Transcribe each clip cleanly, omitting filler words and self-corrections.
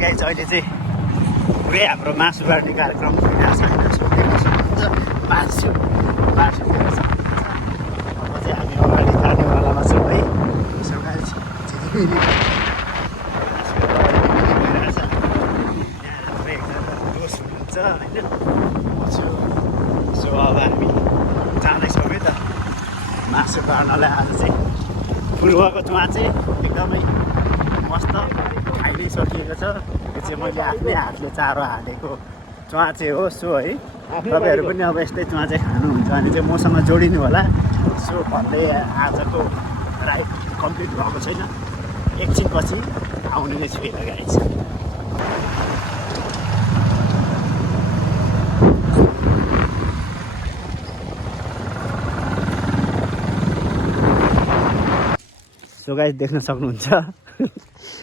Guys अहिले चाहिँ पुरै हाम्रो मासु बाँड्ने कार्यक्रम भइरहेको छ होइन। सो देख्न सक्नुहुन्छ मासु बाँडिरहेको छ। अब चाहिँ हामी अगाडि जानेवालामा छौँ है। सो गाइस झिलिमिली हुन्छ होइन। सो अब हामी जाँदैछौँ है त मासु बाँड्नलाई। आज चाहिँ पूर्वको चुवा चाहिँ एकदमै मस्त खाइदिइ सकिएको छ। यो चाहिँ मैले आफ्नै हातले चारो हालेको चुवा चाहिँ हो। सो है तपाईँहरू पनि अब यस्तै चुवा चाहिँ खानुहुन्छ भने चाहिँ मसँग जोडिनु होला। सो भन्दै आजको राइड कम्प्लिट भएको छैन, एकछिनपछि आउने नै छु हेरेर गाइस। सो गाइस देख्न सक्नुहुन्छ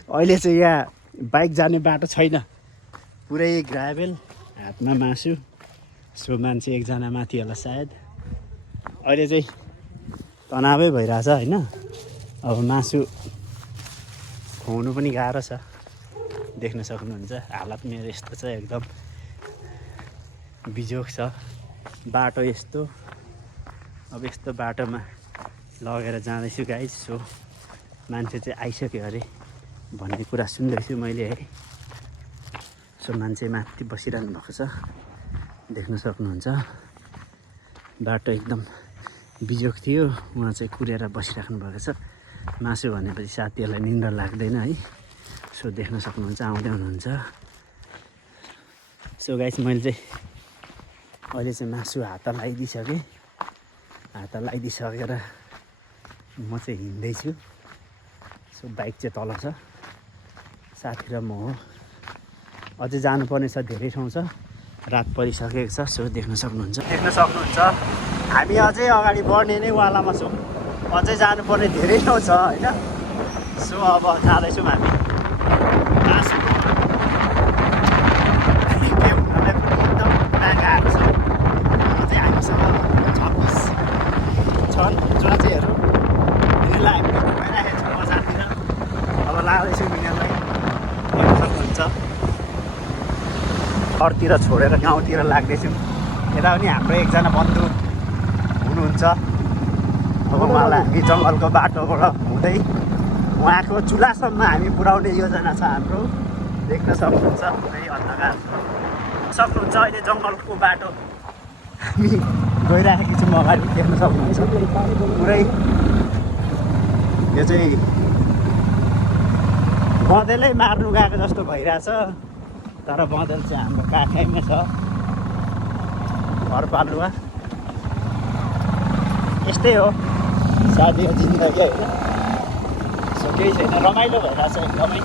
अहिले चाहिँ यहाँ बाइक जाने बाटो छैन, पुरै ग्राभेल, हातमा मासु। सो मान्छे एकजना माथि होला सायद। अहिले चाहिँ तनावै भइरहेछ होइन। अब मासु खुवाउनु पनि गाह्रो छ, देख्न सक्नुहुन्छ हालत मेरो यस्तो छ, एकदम बिजोग छ बाटो यस्तो। अब यस्तो बाटोमा लगेर जाँदैछु गाइस। सो मान्छे चाहिँ आइसक्यो अरे भन्ने कुरा सुन्दैछु मैले है। सो मान्छे माथि बसिरहनु भएको छ, देख्न सक्नुहुन्छ। बाटो एकदम बिजोग थियो, उहाँ चाहिँ कुरेर बसिराख्नु भएको छ। मासु भनेपछि साथीहरूलाई निन्द्रा लाग्दैन है। सो देख्न सक्नुहुन्छ आउँदै हुनुहुन्छ। सो गाइस मैले चाहिँ अहिले चाहिँ मासु हात लगाइदिइसकेँ। हात लगाइदिइसकेर म चाहिँ हिँड्दैछु। सो बाइक चाहिँ तल छ, साथी र म हो। अझै जानुपर्ने छ, धेरै ठाउँ छ, रात परिसकेको छ। सो देख्न सक्नुहुन्छ हामी अझै अगाडि बढ्ने नै वालामा छौँ। अझै जानुपर्ने धेरै ठाउँ छ होइन। सो अब जाँदैछौँ हामी मासुको भ्याउनलाई पनि एकदम पुरा गाह्रो छ। अझै हामीसँग 26 छन् ज्वाचेहरू, यिनीहरूलाई हामीले घुमाइराखेको छौँ बजारतिर। अब लाग्दैछु यिनीहरूलाई, हेर्न सक्नुहुन्छ। घरतिर छोडेर गाउँतिर लाग्दैछौँ। यता पनि हाम्रो एकजना बन्धु हुनुहुन्छ। अब उहाँलाई हामी जङ्गलको बाटोबाट हुँदै उहाँको चुलासम्म हामी पुर्याउने योजना छ हाम्रो। देख्न सक्नुहुन्छ पुरै अन्धकार सक्नुहुन्छ। अहिले जङ्गलको बाटो हामी गइराखेको छौँ अगाडि, देख्न सक्नुहुन्छ पुरै। यो चाहिँ बँदेलै मार्नु गएको जस्तो भइरहेछ, तर बँदेल चाहिँ हाम्रो काखैमा छ, घरपालुवा। यस्तै हो साथीको जिन्दगी होइन। सो केही छैन, रमाइलो भइरहेछ एकदमै।